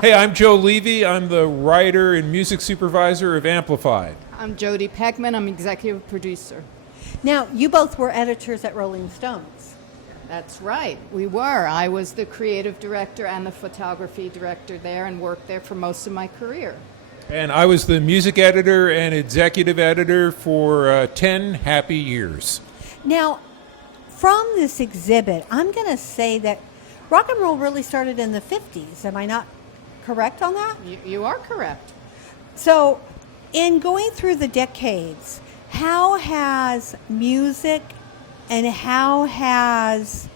Hey, I'm Joe Levy. I'm the writer and music supervisor of Amplified. I'm Jody Peckman. I'm executive producer. Now, you both were editors at Rolling Stones. That's right. We were. I was the creative director and the photography director there and worked there for most of my career. And I was the music editor and executive editor for 10 happy years. Now, from this exhibit, I'm going to say that rock and roll really started in the 50s. Am I not correct on that? You are correct. So, in going through the decades, how has music and how has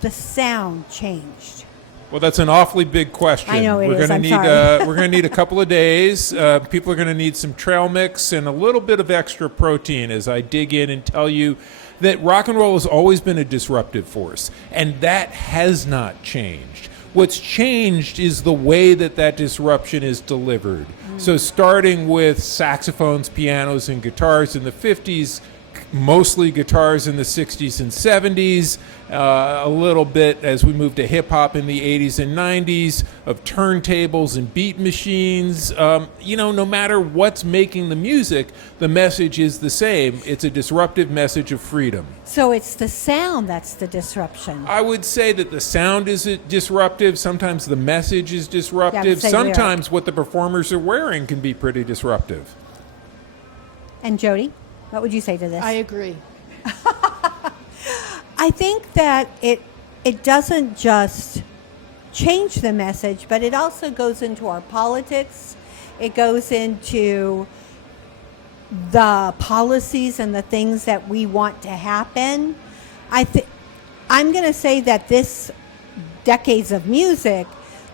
the sound changed? Well, that's an awfully big question. I know it we're is. Gonna I'm need, sorry. we're going to need a couple of days. People are going to need some trail mix and a little bit of extra protein as I dig in and tell you that rock and roll has always been a disruptive force, and that has not changed. What's changed is the way that that disruption is delivered. So starting with saxophones, pianos, and guitars in the 50s, mostly guitars in the 60s and 70s, a little bit as we moved to hip-hop in the 80s and 90s, of turntables and beat machines. No matter what's making the music, the message is the same. It's a disruptive message of freedom. So it's the sound that's the disruption. I would say that the sound is disruptive. Sometimes the message is disruptive. say Sometimes what the performers are wearing can be pretty disruptive. And Jody, what would you say to this? I agree. I think that it doesn't just change the message, but it also goes into our politics. It goes into the policies and the things that we want to happen. I'm going to say that this decades of music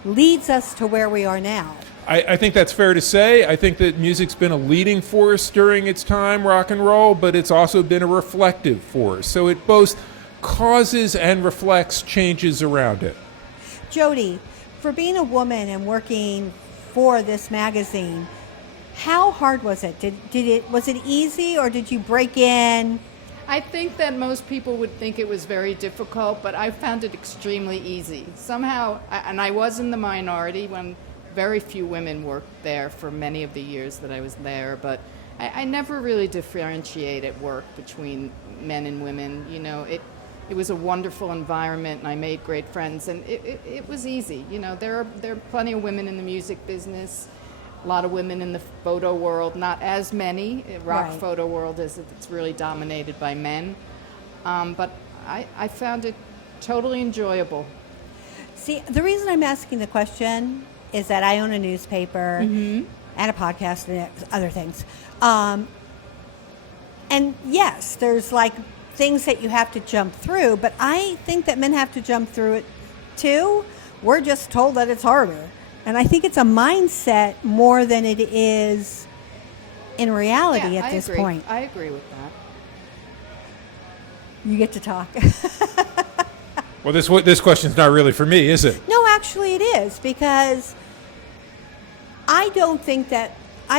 leads us to where we are now. I think that's fair to say. I think that music's been a leading force during its time, rock and roll, but it's also been a reflective force. So it both causes and reflects changes around it. Jody, for being a woman and working for this magazine, how hard was it? Was it easy, or did you break in? I think that most people would think it was very difficult, but I found it extremely easy. Somehow, and I was in the minority when very few women worked there for many of the years that I was there, but I never really differentiated work between men and women. It was a wonderful environment, and I made great friends, and it was easy. There are plenty of women in the music business, a lot of women in the photo world, not as many. Rock Right. photo world it's really dominated by men, but I found it totally enjoyable. See, the reason I'm asking the question is that I own a newspaper and a podcast and other things. And yes, there's like things that you have to jump through, but I think that men have to jump through it too. We're just told that it's harder. And I think it's a mindset more than it is in reality at this point. I agree with that. You get to talk. Well, this question's not really for me, is it? No, actually it is, because I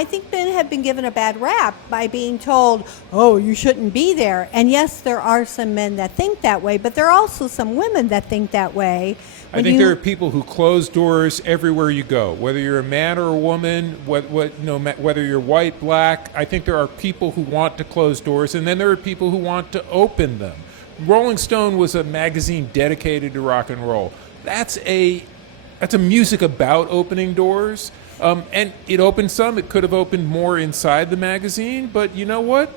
think men have been given a bad rap by being told, oh, you shouldn't be there. And yes, there are some men that think that way, but there are also some women that think that way. I think there are people who close doors everywhere you go, whether you're a man or a woman, whether you're white, black. I think there are people who want to close doors, and then there are people who want to open them. Rolling Stone was a magazine dedicated to rock and roll. That's a music about opening doors. And it opened some. It could have opened more inside the magazine. But you know what?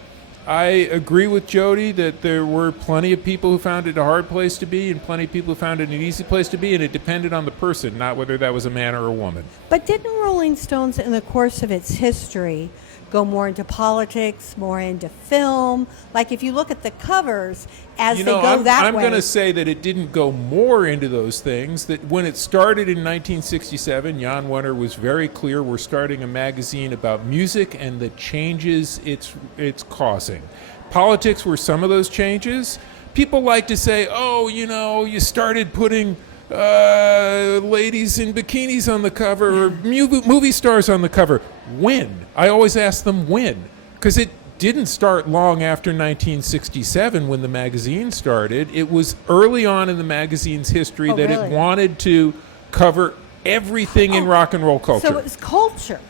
I agree with Jody that there were plenty of people who found it a hard place to be and plenty of people who found it an easy place to be. And it depended on the person, not whether that was a man or a woman. But didn't Rolling Stones, in the course of its history, go more into politics, more into film? Like if you look at the covers as they go that way. I'm going to say that it didn't go more into those things. That when it started in 1967, Jan Wenner was very clear, we're starting a magazine about music and the changes it's causing. Politics were some of those changes. People like to say, oh, you started putting ladies in bikinis on the cover or movie stars on the cover. When? I always ask them when, because it didn't start long after 1967 when the magazine started. It was early on in the magazine's history that really? It wanted to cover everything in rock and roll culture. So it's culture.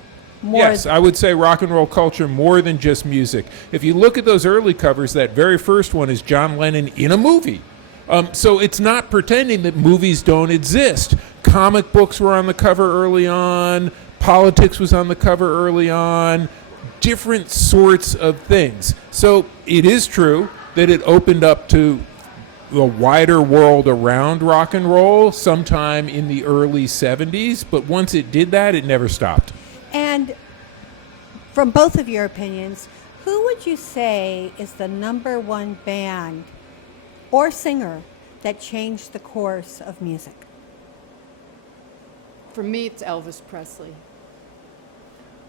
More Yes, I would say rock and roll culture more than just music. If you look at those early covers, that very first one is John Lennon in a movie. So it's not pretending that movies don't exist. Comic books were on the cover early on. Politics was on the cover early on. Different sorts of things. So it is true that it opened up to the wider world around rock and roll sometime in the early 70s. But once it did that, it never stopped. And from both of your opinions, who would you say is the number one band or singer that changed the course of music? For me, it's Elvis Presley.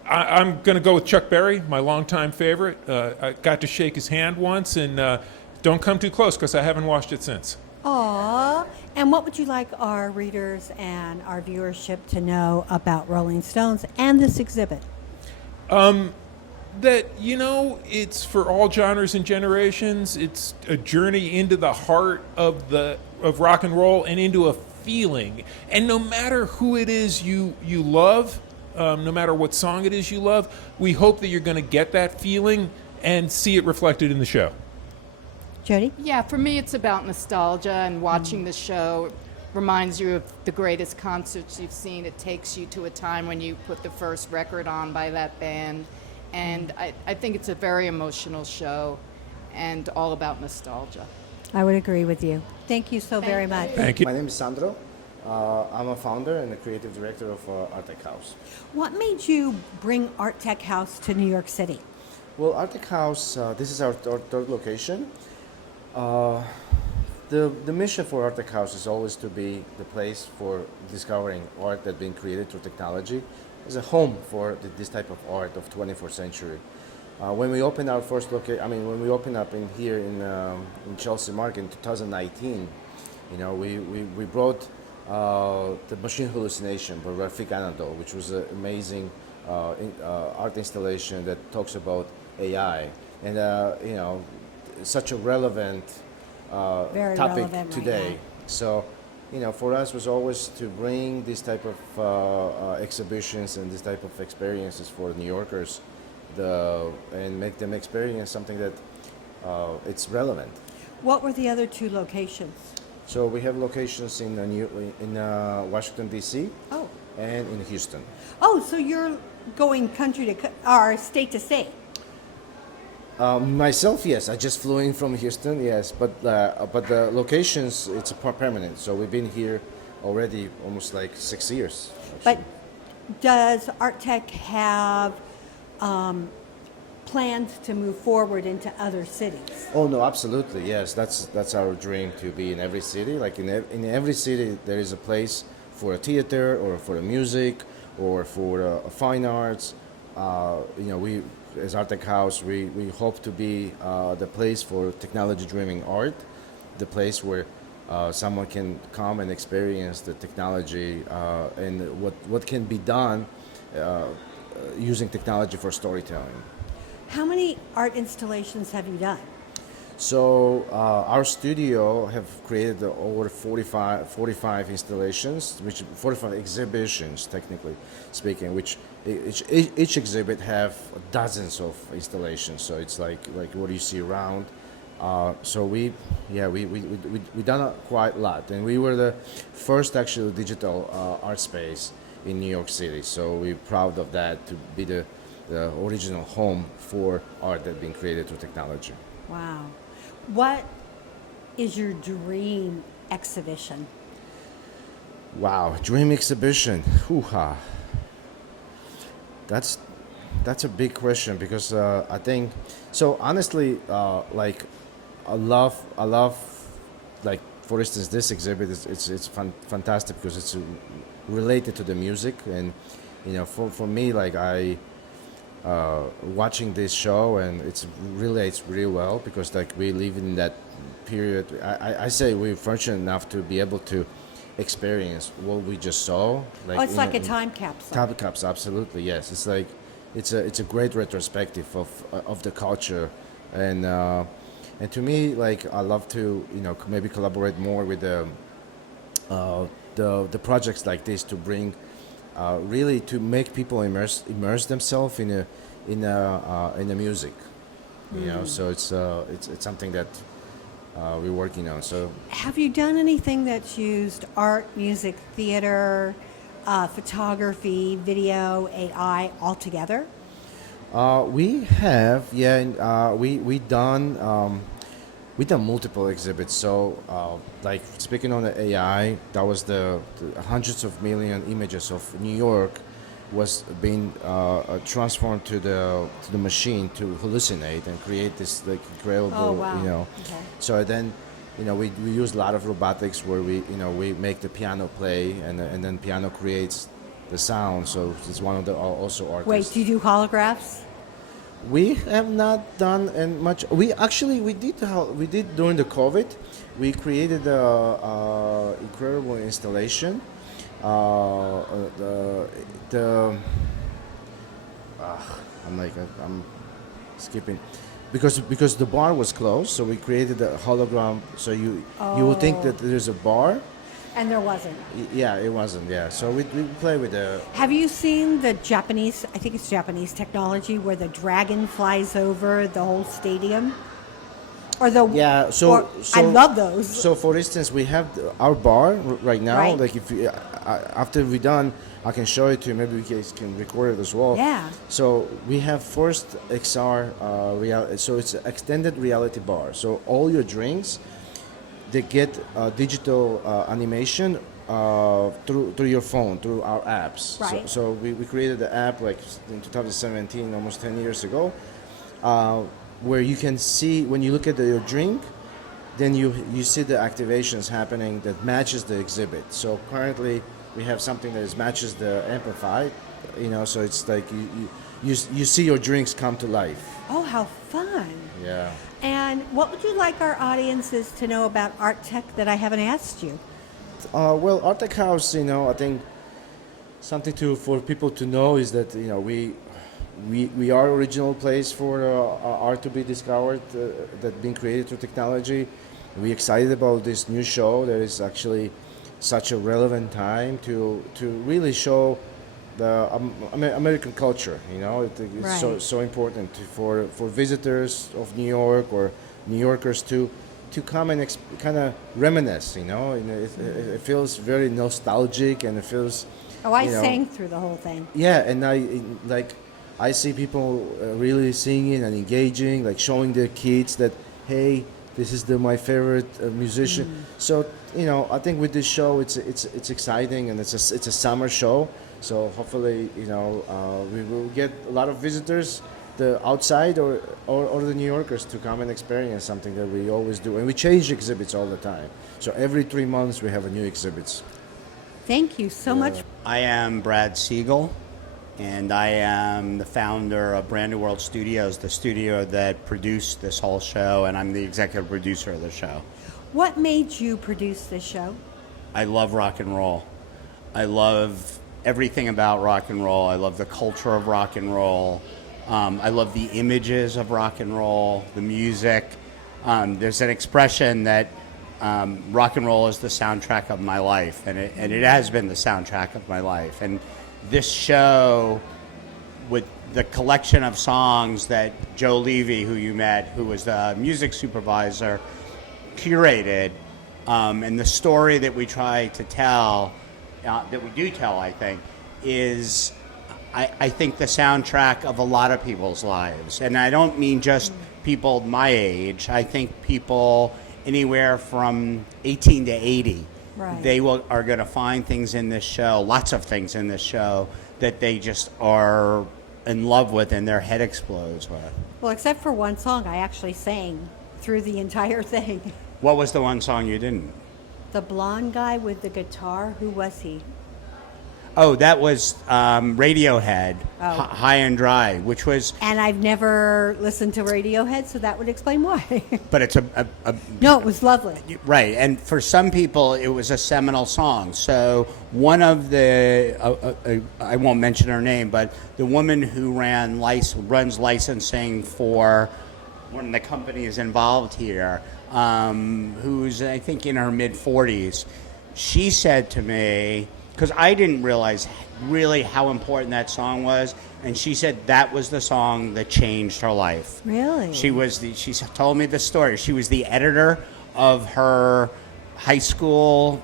I'm going to go with Chuck Berry, my longtime favorite. I got to shake his hand once, and don't come too close because I haven't washed it since. Aw. And what would you like our readers and our viewership to know about Rolling Stones and this exhibit? That, it's for all genres and generations. It's a journey into the heart of rock and roll and into a feeling. And no matter who it is you love, no matter what song it is you love, we hope that you're going to get that feeling and see it reflected in the show. Jody? Yeah, for me, it's about nostalgia, and watching the show reminds you of the greatest concerts you've seen. It takes you to a time when you put the first record on by that band. And I think it's a very emotional show and all about nostalgia. I would agree with you. Thank you so very much. Thank you. My name is Sandro. I'm a founder and the creative director of Artec House. What made you bring Art Tech House to New York City? Well, Artec House, this is our third location. The mission for Artec House is always to be the place for discovering art that's been created through technology as a home for this type of art of 21st century. When we opened our first location, when we opened up in Chelsea Market in 2019, we brought the Machine Hallucination by Rafik Anadol, which was an amazing art installation that talks about AI, and such a relevant Very topic relevant right today. now. So, for us was always to bring this type of exhibitions and this type of experiences for New Yorkers, and make them experience something that it's relevant. What were the other two locations? So we have locations in Washington D.C. Oh. and in Houston. Oh, so you're going country to or state to state. Myself, yes, I just flew in from Houston, yes, but the locations it's permanent. So we've been here already almost like 6 years. But actually. does Art Tech have plans to move forward into other cities? Oh no, absolutely, yes. That's our dream, to be in every city. Like in every city, there is a place for a theater or for a music or for fine arts. We as Art Tech House, we hope to be the place for technology-driven art, the place where someone can come and experience the technology and what can be done using technology for storytelling. How many art installations have you done? So our studio have created over 45 installations, 45 exhibitions, technically speaking, which each exhibit have dozens of installations. So it's like what you see around. So we done quite a lot, and we were the first actual digital art space in New York City. So we're proud of that, to be the original home for art that's been created through technology. Wow. What is your dream exhibition? Wow, dream exhibition. Hoo-ha. That's a big question, because I think so. Honestly, I love like, for instance, this exhibit it's fantastic because it's related to the music, and for me, like, I watching this show, and it relates really well, because like we live in that period. I say we're fortunate enough to be able to experience what we just saw. Like, Oh, it's like a time capsule. Time capsule, absolutely, yes. It's like it's a great retrospective of the culture, and to me, like, I love to maybe collaborate more with the the projects like this to bring really to make people immerse themselves in a music, you know. So it's something that we're working on. So Have you done anything that's used art, music, theater, photography, video, AI all together? we have, yeah, and, we done multiple exhibits. So, like speaking on the AI, that was the hundreds of million images of New York was being transformed to the machine to hallucinate and create this like incredible, Oh, wow. you know. Okay. So then, you know, we use a lot of robotics where we make the piano play and then piano creates the sound. So it's one of the also artists. Wait, do you do holographs? We have not done and much. We did during the COVID. We created a incredible installation. I'm skipping because the bar was closed. So we created a hologram. So you would think that there's a bar. And there wasn't. Yeah, it wasn't. Yeah. So we play with the. Have you seen the Japanese, I think it's Japanese technology, where the dragon flies over the whole stadium? Or the Yeah, I love those. So, for instance, we have our bar right now. Right. Like, if you, after we're done, I can show it to you. Maybe we guys can record it as well. Yeah. So we have first XR So it's an extended reality bar. So all your drinks, they get digital animation through your phone, through our apps. Right. So we created the app like in 2017, almost 10 years ago, where you can see when you look at your drink, then you see the activations happening that matches the exhibit. So currently we have something that matches the Amplify, you know. So it's like you see your drinks come to life. Oh, how fun. Yeah. And what would you like our audiences to know about Art Tech that I haven't asked you? Well, Art Tech House, you know, I think something for people to know is that, you know, we are original place for art to be discovered that being created through technology. We're excited about this new show. There is actually such a relevant time to really show the American culture. You know, it's Right. so important for visitors of New York or New Yorkers to come and kind of reminisce. You know, and it feels very nostalgic, and it feels. Oh, I you know, sang through the whole thing. yeah, and I see people really singing and engaging, like showing their kids that, hey, this is my favorite musician. So, you know, I think with this show, it's exciting, and it's a summer show. So hopefully, you know, we will get a lot of visitors, the outside or the New Yorkers, to come and experience something that we always do, and we change exhibits all the time. So every 3 months we have a new exhibits. Thank you so much. I am Brad Siegel, and I am the founder of Brand New World Studios, the studio that produced this whole show, and I'm the executive producer of the show. What made you produce this show? I love rock and roll. I love everything about rock and roll. I love the culture of rock and roll. I love the images of rock and roll, the music. There's an expression that rock and roll is the soundtrack of my life, and it has been the soundtrack of my life. And this show, with the collection of songs that Joe Levy, who you met, who was the music supervisor, curated, and the story that we try to tell, that we do tell, I think, is, I think, the soundtrack of a lot of people's lives. And I don't mean just people my age. I think people anywhere from 18 to 80. Right. They are going to find things in this show, lots of things in this show, that they just are in love with and their head explodes with. Well, except for one song, I actually sang through the entire thing. What was the one song you didn't? The blonde guy with the guitar, who was he? Oh, that was Radiohead, Oh. High and Dry, which was, And I've never listened to Radiohead, so that would explain why. but it's a No, it was lovely. right, and for some people it was a seminal song. So one of the, I won't mention her name, but the woman who runs licensing for one of the companies involved here, who's I think in her mid-40s, she said to me, because I didn't realize really how important that song was, and she said that was the song that changed her life. Really? She told me the story. She was the editor of her high school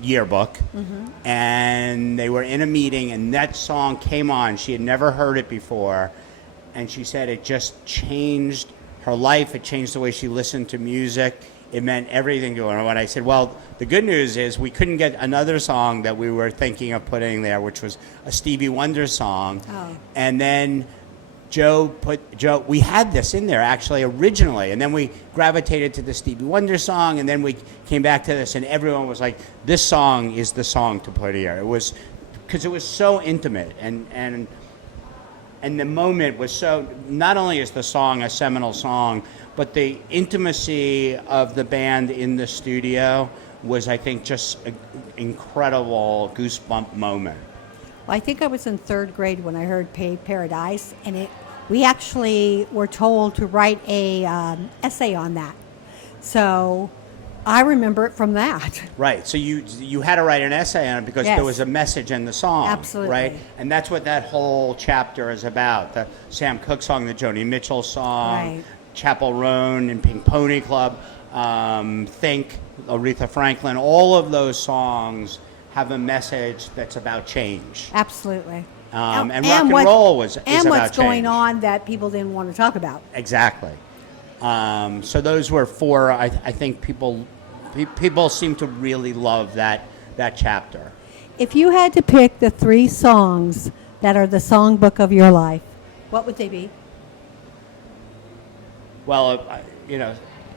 yearbook, and they were in a meeting, and that song came on. She had never heard it before, and she said it just changed her life. It changed the way she listened to music. It meant everything to her. And when I said, well, the good news is we couldn't get another song that we were thinking of putting there, which was a Stevie Wonder song. Oh. And then we had this in there actually originally, and then we gravitated to the Stevie Wonder song, and then we came back to this, and everyone was like, this song is the song to put here. It was, because it was so intimate, and the moment was so, not only is the song a seminal song, but the intimacy of the band in the studio was, I think, just an incredible goosebump moment. Well, I think I was in third grade when I heard Paradise, and we actually were told to write a essay on that. So I remember it from that. Right. So you had to write an essay on it because Yes. there was a message in the song. Absolutely. Right. And that's what that whole chapter is about. The Sam Cooke song, the Joni Mitchell song, Right. Chapel Roan and Pink Pony Club, Think, Aretha Franklin. All of those songs have a message that's about change. Absolutely. And rock and roll is and about what's going change. on that people didn't want to talk about. Exactly. So those were four. I think people seem to really love that chapter. If you had to pick the 3 songs that are the songbook of your life, what would they be? Well,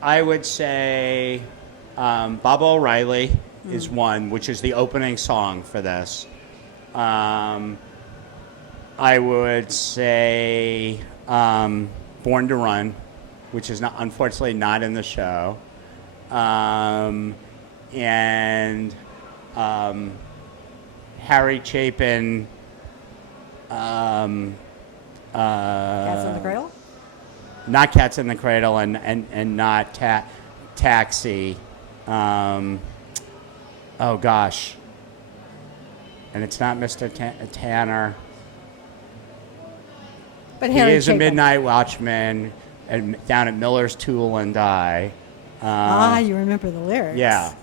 I would say Baba O'Reilly is one, which is the opening song for this. I would say Born to Run, which is unfortunately not in the show. And Harry Chapin. Cats in the Cradle? Not Cats in the Cradle, and not Taxi. Oh gosh. And it's not Mr. Tanner. But Harry He is Chapin. a midnight watchman down at Miller's Tool and Die. You remember the lyrics. Yeah.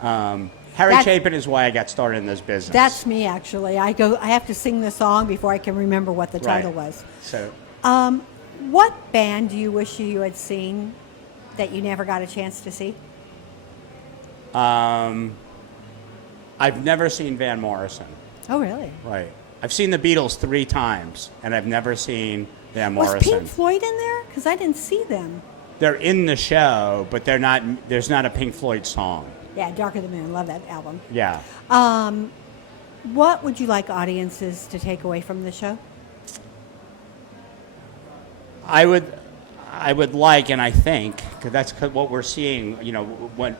Harry That's- Chapin is why I got started in this business. That's me, actually. I have to sing the song before I can remember what the title was. So What band do you wish you had seen that you never got a chance to see? I've never seen Van Morrison. Oh, really? Right. I've seen the Beatles 3 times, and I've never seen Van Was Morrison. Pink Floyd in there? Because I didn't see them. They're in the show, but they're not. There's not a Pink Floyd song. Yeah, Dark of the Moon. Love that album. Yeah. What would you like audiences to take away from the show? I would like, and I think, because that's what we're seeing.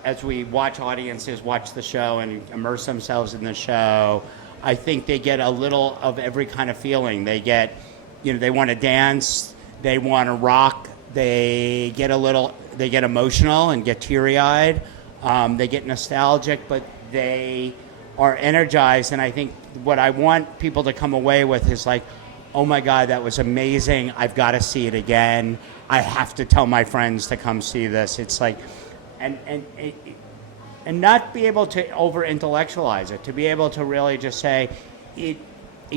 As we watch audiences watch the show and immerse themselves in the show, I think they get a little of every kind of feeling. They get, they want to dance, they want to rock, they get emotional and get teary-eyed, they get nostalgic, but they are energized. And I think what I want people to come away with is like, oh my God, that was amazing. I've got to see it again. I have to tell my friends to come see this. It's like, and not be able to over intellectualize it, to be able to really just say, it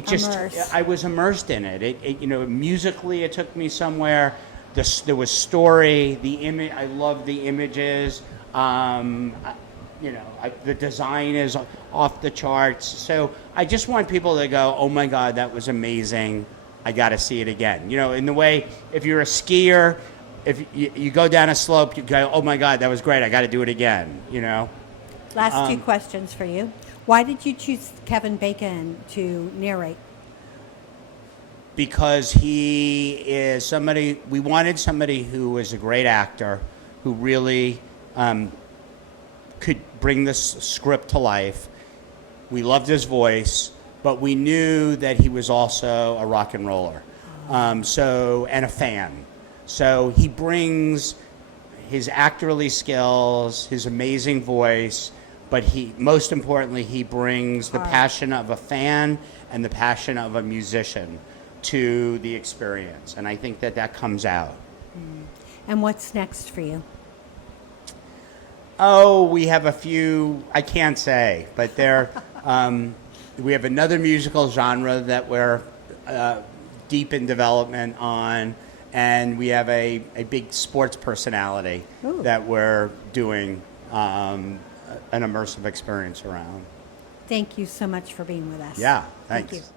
just, Immerse. I was immersed in it. Musically it took me somewhere. There was story, the image, I love the images. The design is off the charts. So I just want people to go, oh my God, that was amazing. I got to see it again. In the way, if you're a skier, if you go down a slope, you go, oh my God, that was great. I got to do it again, Last 2 questions for you. Why did you choose Kevin Bacon to narrate? Because he is somebody, we wanted somebody who was a great actor, who really could bring this script to life. We loved his voice, but we knew that he was also a rock and roller, and a fan. So he brings his actorly skills, his amazing voice, but most importantly, he brings the passion of a fan and the passion of a musician to the experience. And I think that comes out. And what's next for you? Oh, we have a few, I can't say, but we have another musical genre that we're deep in development on, and we have a big sports personality Ooh. that we're doing an immersive experience around. Thank you so much for being with us. Yeah, Thank thanks. you.